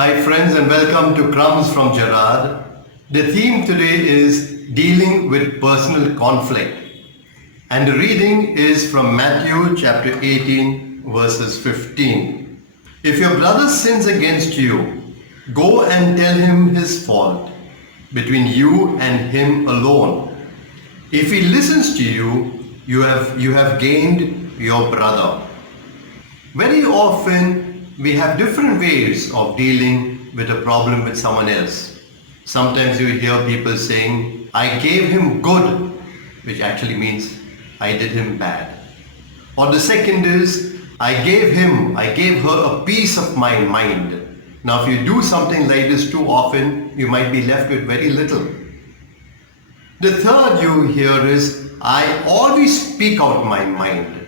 Hi friends and welcome to Crumbz from Gerard. The theme today is dealing with personal conflict, and the reading is from Matthew chapter 18 verses 15. If your brother sins against you, go and tell him his fault between you and him alone. If he listens to you, you have gained your brother. Very often we have different ways of dealing with a problem with someone else. Sometimes you hear people saying, I gave him good, which actually means I did him bad. Or the second is, I gave her a piece of my mind. Now if you do something like this too often, you might be left with very little. The third you hear is, I always speak out my mind.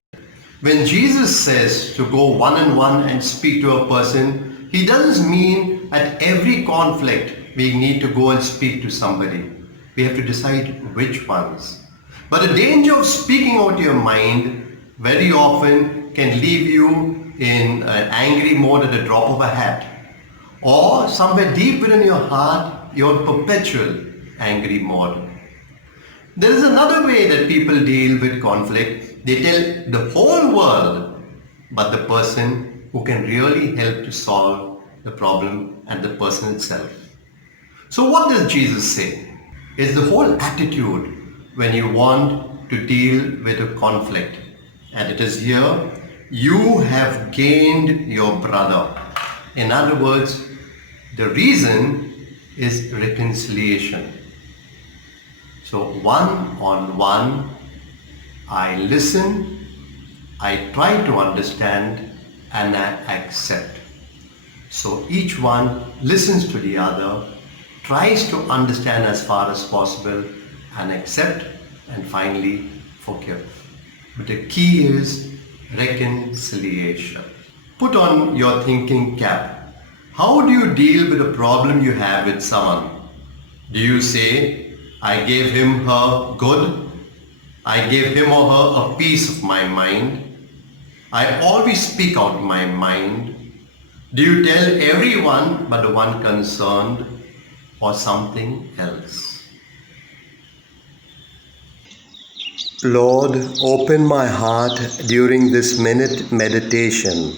When Jesus says to go one-on-one and speak to a person, he doesn't mean at every conflict we need to go and speak to somebody. We have to decide which ones. But the danger of speaking out your mind very often can leave you in an angry mode at the drop of a hat. Or somewhere deep within your heart, you're in perpetual angry mode. There is another way that people deal with conflict. They tell the whole world, but the person who can really help to solve the problem and the person itself. So what does Jesus say? It's the whole attitude when you want to deal with a conflict. And it is here, you have gained your brother. In other words, the reason is reconciliation. So one-on-one, I listen, I try to understand, and I accept. So each one listens to the other, tries to understand as far as possible, and accept, and finally forgive. But the key is reconciliation. Put on your thinking cap. How do you deal with a problem you have with someone? Do you say, I gave him her good? I gave him or her a piece of my mind. I always speak out my mind. Do you tell everyone but the one concerned, or something else? Lord, open my heart during this minute meditation.